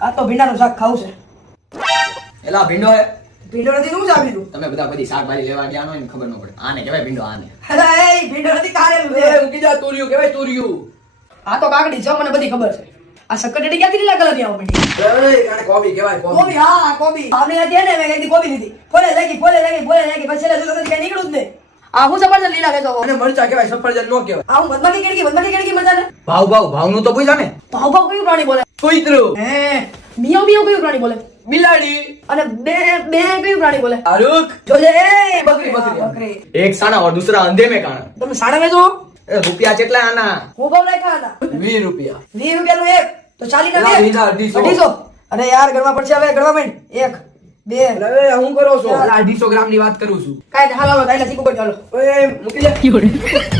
આ તો ભીંડાનું શાક ખાવું છે. એલા ભીંડો હે? ભીંડો નથી શું છે આ તમે બધા બધી શાકભાજી લેવા ગયા હોય ને ખબર ન પડે. આને કહેવાય ભીંડો આને. અરે એ ભીંડો નથી કારેલું એ ઉગી જા તુર્યું કહેવાય તુર્યું. આ તો કાકડી છે મને બધી ખબર છે. આ સક્કરટેટી ક્યાંથી લીલા કલરની આવવા માંડી એ આને કોબી કહેવાય કોબી. કોબી હા કોબી. આપણે હતી ને મેં કીધી કોબી લીધી. ફોલે લાગી ફોલે લાગી ફોલે લાગી પછી છેલ્લે જોતા કઈ નીકળું જ નહીં. આ હું સફરજન લીલા કહેતો. અને મરચા કહેવાય સફરજન નો કહેવાય. આ હું મધમાખી કેળકી મધમાખી કેળકી મજા ને ભાવ ભાવનું તો પૂછ્યા ને ભાવ ભાવ કયું પ્રાણી બોલે? કુતરું હે મિયો મિયો કયું પ્રાણી બોલે? બિલાડી. અને બે બે કયું પ્રાણી બોલે? અરુખ જોજે એ બકરી બકરી. એક સાના ઓર દૂસરા અંધે મે કાના તમે સાડા મે જો રૂપિયા કેટલા આના? હું ભાવ રાખ્યા હતા 20 રૂપિયા. 20 રૂપિયા નું એક. તો 40 ના બે 250 અરે યાર ગણવા પડશે હવે ગણવા માંડ એક બે. અરે હું કરો છો? 250 ગ્રામની વાત કરું છું. કાઈ હાલો હાલો કાઈ નથી કોકો ચાલો. મૂકી દે.